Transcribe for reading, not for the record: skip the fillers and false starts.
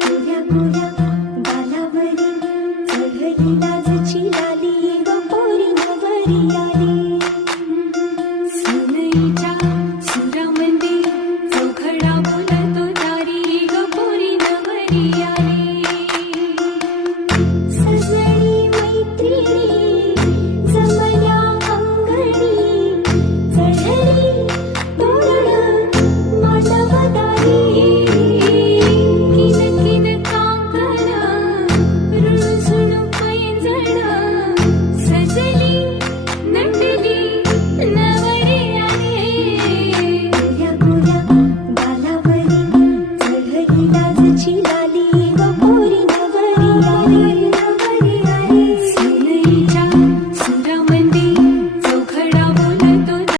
गोऱ्या गोऱ्या गालावरी चढली लाजची लाली व पोरी नवरी आली. सुनईच्या